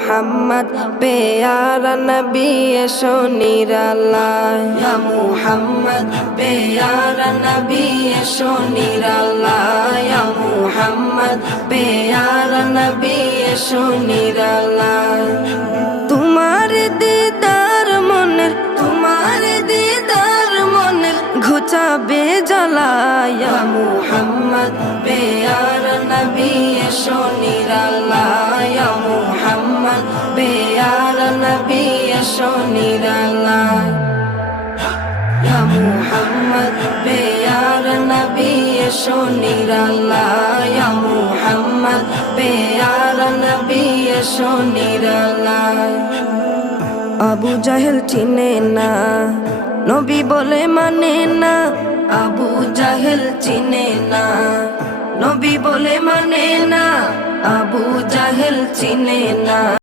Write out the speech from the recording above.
মুহাম্মদ প্যারা নবী এসো নিরালায় ইয়া মুহাম্মদ প্যারা নবী এসো নিরালায় ইয়া মুহাম্মদ প্যারা নবী এসো নিরালায় তোমার দিদার মনের ঘুচাবে জ্বালায় ইয়া মুহাম্মদ প্যারা নবী এসো নিরালায় ইয়া মুহাম্মদ প্যারা নবী এসো নিরালায় ইয়া মুহাম্মদ প্যারা নবী এসো নিরালায় ইয়া মুহাম্মদ প্যারা নবী এসো নিরালায় আবু জাহেল চিনে না নবী বলে মানে না আবু জাহেল চিনে না নবী বলে মানে না আবু জাহেল চিনে না